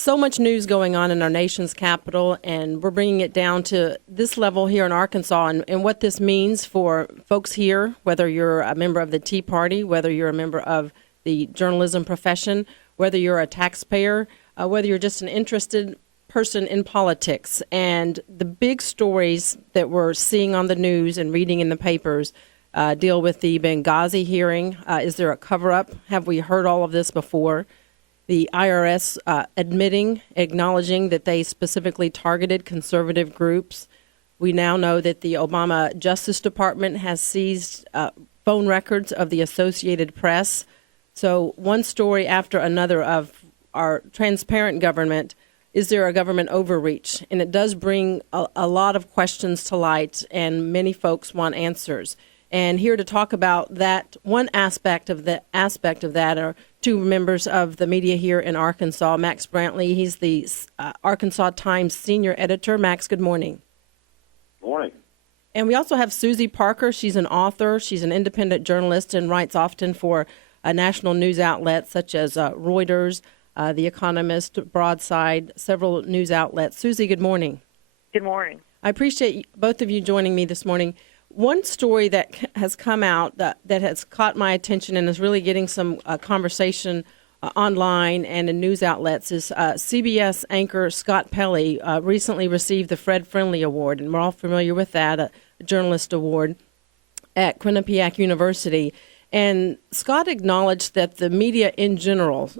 So much news going on in our nation's capital, and we're bringing it down to this level here in Arkansas and what this means for folks here, whether you're a member of the Tea Party, whether you're a member of the journalism profession, whether you're a taxpayer, whether you're just an interested person in politics. And the big stories that we're seeing on the news and reading in the papers deal with the Benghazi hearing. Is there a cover-up? Have we heard all of this before? The IRS acknowledging that they specifically targeted conservative groups. We now know that the Obama Justice Department has seized phone records of the Associated Press. So one story after another of our transparent government. Is there a government overreach? And it does bring a lot of questions to light, and many folks want answers. And here to talk about that, one aspect of that are two members of the media here in Arkansas. Max Brantley, he's the Arkansas Times senior editor. Max, good morning. Morning. And we also have Suzi Parker. She's an author. She's an independent journalist and writes often for national news outlets such as Reuters, The Economist, Broadside, several news outlets. Suzi, good morning. Good morning. I appreciate both of you joining me this morning. One story that has come out that has caught my attention and is really getting some conversation online and in news outlets is CBS anchor Scott Pelley recently received the Fred Friendly Award, and we're all familiar with that, a journalist award at Quinnipiac University. And Scott acknowledged that the media in general,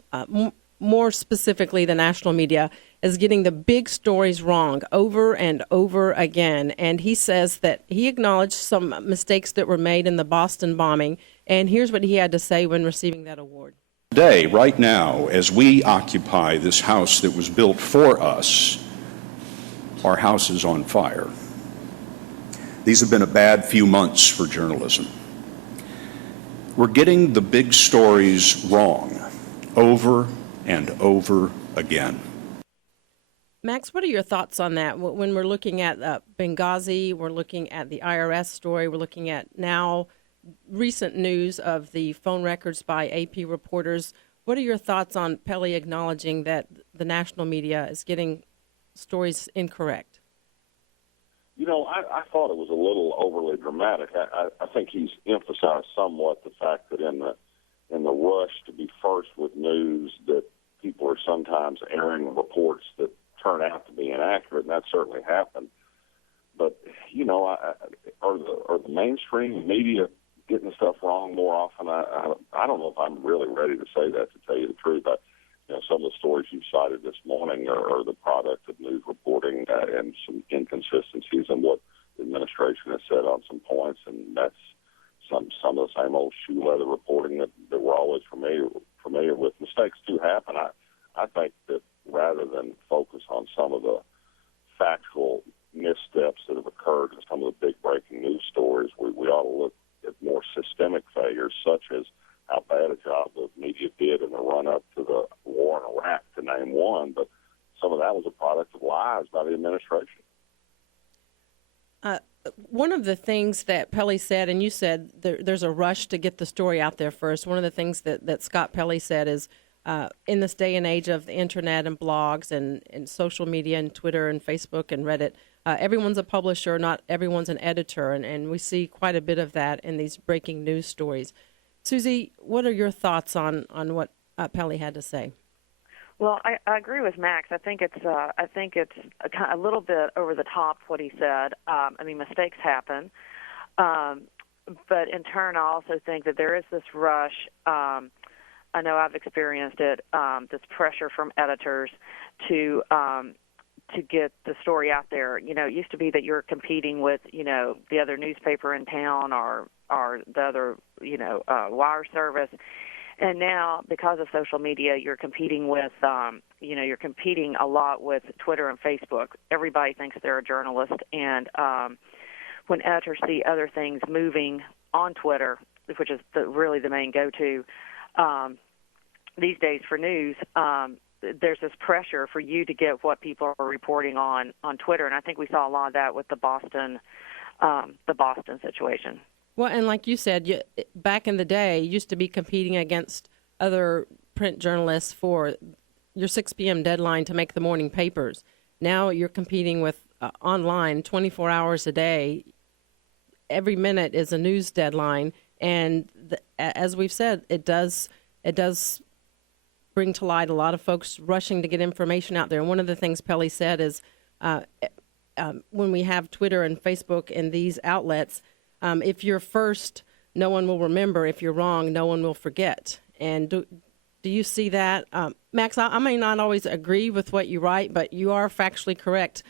more specifically the national media, is getting the big stories wrong over and over again. And he says that he acknowledged some mistakes that were made in the Boston bombing. And here's what he had to say when receiving that award. Today, right now, as we occupy this house that was built for us, our house is on fire. These have been a bad few months for journalism. We're getting the big stories wrong over and over again. Max, what are your thoughts on that? When we're looking at Benghazi, we're looking at the IRS story, we're looking at now recent news of the phone records by AP reporters. What are your thoughts on Pelley acknowledging that the national media is getting stories incorrect? You know, I thought it was a little overly dramatic. I think he's emphasized somewhat the fact that in the rush to be first with news that people are sometimes airing reports that turn out to be inaccurate, and that certainly happened. But, you know, are the mainstream media getting stuff wrong more often? I don't know if I'm really ready to say that, to tell you the truth. Some of the stories you cited this morning are the product of news reporting and some inconsistencies in what the administration has said on some points, and that's some of the same old shoe leather reporting that we're always familiar with. Mistakes do happen. I think that rather than focus on some of the factual missteps that have occurred in some of the big breaking news stories, we ought to look at more systemic failures, such as how bad a job the media did in the run-up to the war in Iraq, to name one. But some of that was a product of lies by the administration. One of the things that Pelley said, and you said there's a rush to get the story out there first. One of the things that Scott Pelley said is in this day and age of the internet and blogs and social media and Twitter and Facebook and Reddit, everyone's a publisher, not everyone's an editor. And we see quite a bit of that in these breaking news stories. Suzi, what are your thoughts on what Pelley had to say? Well, I agree with Max. I think it's a little bit over the top what he said. Mistakes happen, but in turn, I also think that there is this rush. I know I've experienced it. This pressure from editors to get the story out there. You know, it used to be that you're competing with the other newspaper in town or the other wire service. And now, because of social media, you're competing with, you're competing a lot with Twitter and Facebook. Everybody thinks they're a journalist, and when editors see other things moving on Twitter, which is really the main go-to these days for news, there's this pressure for you to get what people are reporting on Twitter, and I think we saw a lot of that with the Boston situation. Well, and like you said, back in the day, you used to be competing against other print journalists for, your 6 p.m. deadline to make the morning papers. Now you're competing with online 24 hours a day. Every minute is a news deadline, and as we've said, it does bring to light a lot of folks rushing to get information out there. And one of the things Pelley said is when we have Twitter and Facebook and these outlets, if you're first, no one will remember. If you're wrong, no one will forget. And do you see that? Max, I may not always agree with what you write, but you are factually correct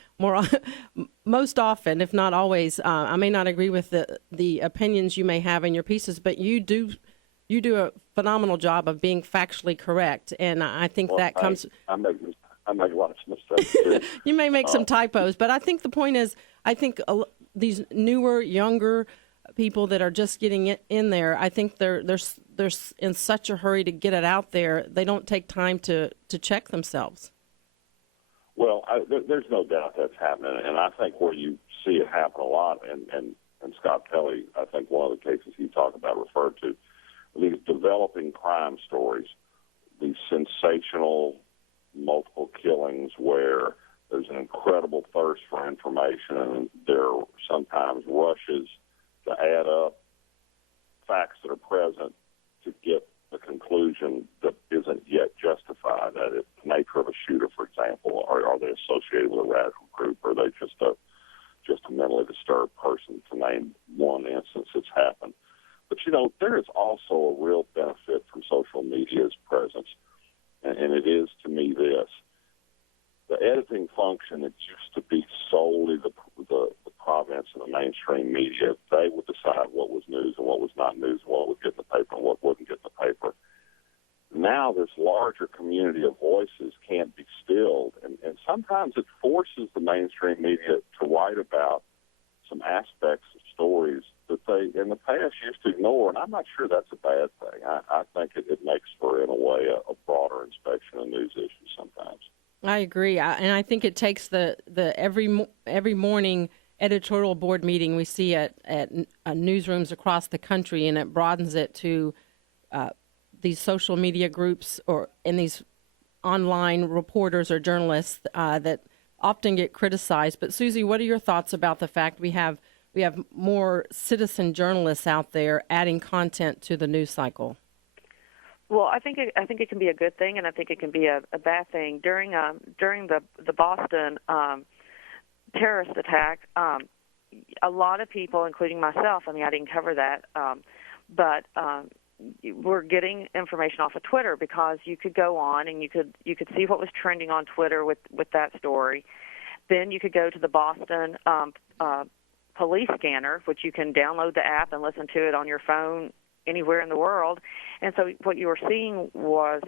most often, if not always. I may not agree with the opinions you may have in your pieces, but you do a phenomenal job of being factually correct, and I think that comes. I make lots of mistakes too. You may make some typos, but I think the point is, I think these newer, younger people that are just getting it in there, I think they're in such a hurry to get it out there, they don't take time to check themselves. Well, there's no doubt that's happening, and I think where you see it happen a lot, and Scott Pelley, I think one of the cases he talked about referred to, these developing crime stories, these sensational multiple killings where there's an incredible thirst for information, and there are sometimes rushes to add up facts that are present to get the conclusion that isn't yet justified. That it's the nature of a shooter, for example, are they associated with a radical group, or are they just a mentally disturbed person, to name one instance that's happened. But, there is also a real benefit from social media's presence, and it is, to me, this. The editing function that used to be solely the province of the mainstream media, they would decide what was news and what was not news, what would get in the paper and what wouldn't get in the paper. Now this larger community of voices can't be stilled, and sometimes it forces the mainstream media to write about some aspects of stories that they, in the past, used to ignore, and I'm not sure that's a bad thing. I think it makes for, in a way, a broader inspection of news issues sometimes. I agree, and I think it takes the every morning editorial board meeting we see at newsrooms across the country, and it broadens it to these social media groups and these online reporters or journalists that often get criticized. But Suzi, what are your thoughts about the fact we have more citizen journalists out there adding content to the news cycle? Well, I think it can be a good thing, and I think it can be a bad thing. During the Boston terrorist attack, a lot of people, including myself, I didn't cover that, but we're getting information off of Twitter, because you could go on and you could see what was trending on Twitter with that story. Then you could go to the Boston police scanner, which you can download the app and listen to it on your phone anywhere in the world. And so what you were seeing was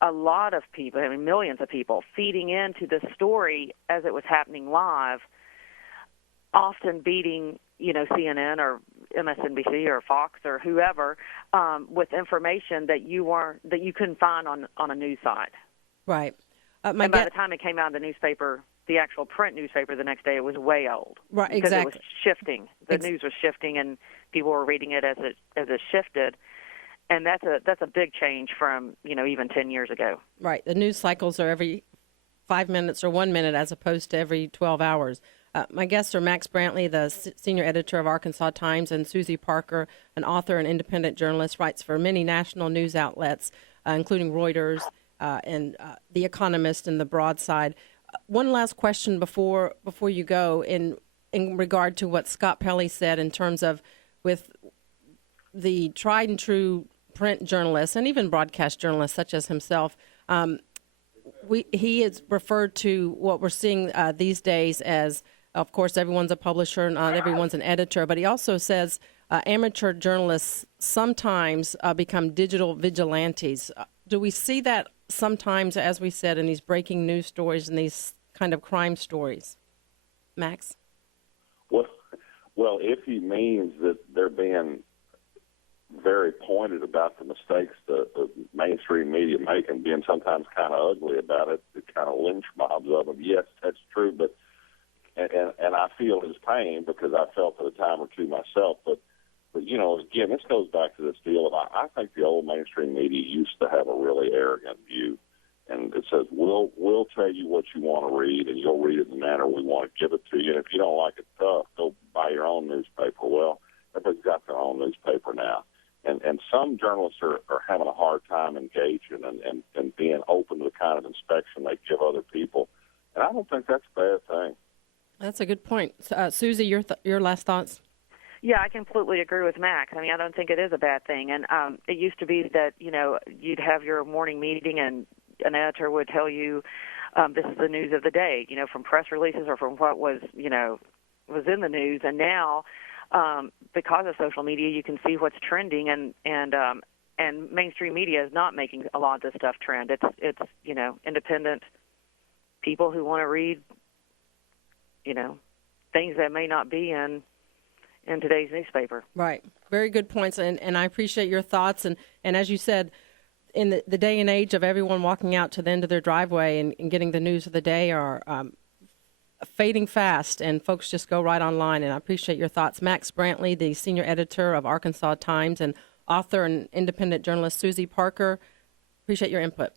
a lot of people, millions of people, feeding into this story as it was happening live, often beating, CNN or MSNBC or Fox or whoever with information that you couldn't find on a news site. Right. And by the time it came out of the newspaper, the actual print newspaper the next day, it was way old. Right, because exactly. It was shifting. The news was shifting, and people were reading it as it shifted. And that's a big change from, even 10 years ago. Right. The news cycles are every 5 minutes or 1 minute as opposed to every 12 hours. My guests are Max Brantley, the senior editor of Arkansas Times, and Suzi Parker, an author and independent journalist, writes for many national news outlets, including Reuters and The Economist and The Broadside. One last question before you go in regard to what Scott Pelley said in terms of with the tried and true print journalists and even broadcast journalists such as himself. He has referred to what we're seeing these days as, of course, everyone's a publisher, not everyone's an editor, but he also says amateur journalists sometimes become digital vigilantes. Do we see that sometimes, as we said, in these breaking news stories and these kind of crime stories? Max? Well, if he means that they're being very pointed about the mistakes the mainstream media make and being sometimes kind of ugly about it, the kind of lynch mobs of them, yes, that's true, but and I feel his pain because I felt it a time or two myself, but again, this goes back to this deal of I think the old mainstream media used to have a really arrogant view, and it says, we'll tell you what you want to read, and you'll read it in the manner we want to give it to you. And if you don't like it tough, go buy your own newspaper. Well, everybody's got their own newspaper now. And some journalists are having a hard time engaging and being open to the kind of inspection they give other people. And I don't think that's a bad thing. That's a good point. Susie, your last thoughts? Yeah, I completely agree with Max. I mean, I don't think it is a bad thing. And it used to be that, you'd have your morning meeting and an editor would tell you this is the news of the day, from press releases or from what was in the news. And now, because of social media, you can see what's trending, and mainstream media is not making a lot of this stuff trend. It's independent people who want to read, things that may not be in today's newspaper. Right. Very good points, and I appreciate your thoughts. And as you said, in the day and age of everyone walking out to the end of their driveway and getting the news of the day are fading fast, and folks just go right online, and I appreciate your thoughts. Max Brantley, the senior editor of Arkansas Times, and author and independent journalist Suzi Parker, appreciate your input.